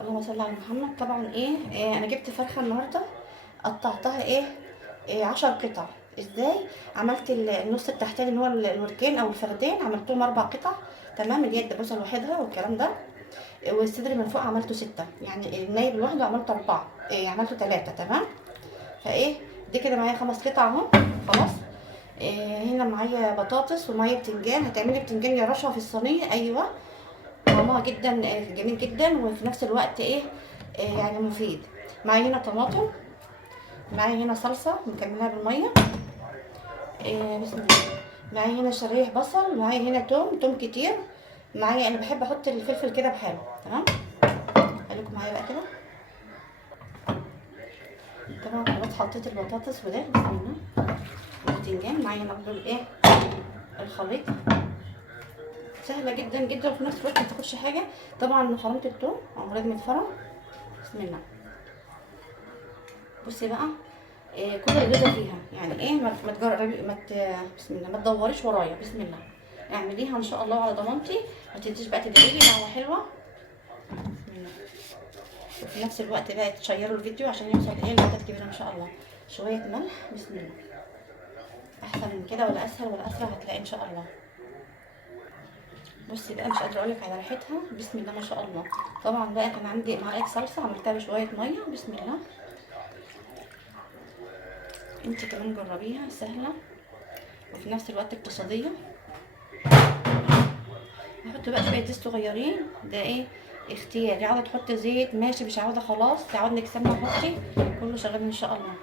اللهم صل على محمد. طبعا انا جبت فرخه النهارده، قطعتها 10 قطع. ازاي؟ عملت النص التحتاني اللي هو الوركين او الفردين، عملتهم 4 قطع. تمام. اليد بوسه لوحدها والكلام ده. والصدر من فوق عملته 6، يعني النايب لوحده عملته 4، عملته 3. تمام. دي كده معايا 5 قطع اهو. خلاص. هنا معايا بطاطس ومعايا بتنجان. هتعملي بتنجان يا رشا في الصينيه؟ ايوه، طعمها جدا جميل جدا، وفي نفس الوقت يعني مفيد. معايا هنا طماطم، معايا هنا صلصه مكملها بالميه. بسم الله. معايا هنا شرايح بصل، معايا هنا توم كتير. معايا، انا بحب احط الفلفل كده بحاله. تمام. خليكم معايا بقى كده. طبعا خلاص حطيت البطاطس وده. بسم الله. البتنجان معايا هنا برضه الخليط. سهله جدا جدا، وفي نفس الوقت ما تاخدش حاجه. طبعا فرمت التوم عمري ما اتفرم. بسم الله. بصي بقى، كل البيضه فيها، يعني ما تجربي، بسم الله، ما تدوريش ورايا. بسم الله. اعمليها ان شاء الله على ضمانتي. ما تنسيش بقى تدعي لي دعوه حلوه. بسم الله. وفي نفس الوقت بقى تشيروا الفيديو عشان يوصل لحاجات كبيره ان شاء الله. شويه ملح. بسم الله. احسن من كده ولا اسهل ولا اسرع هتلاقي ان شاء الله. بصي بقى، مش قادره اقولك على ريحتها. بسم الله ما شاء الله. طبعا بقى كان عندي معلقه صلصه، عملتها بشويه ميه. بسم الله. انت كمان جربيها، سهله وفي نفس الوقت اقتصاديه. هحط بقى شويه زيت صغيرين. ده اختياري. عاوزه تحطي زيت ماشي، مش عاوزه خلاص. عاوزه انك سمنه حطي، كله شغال ان شاء الله.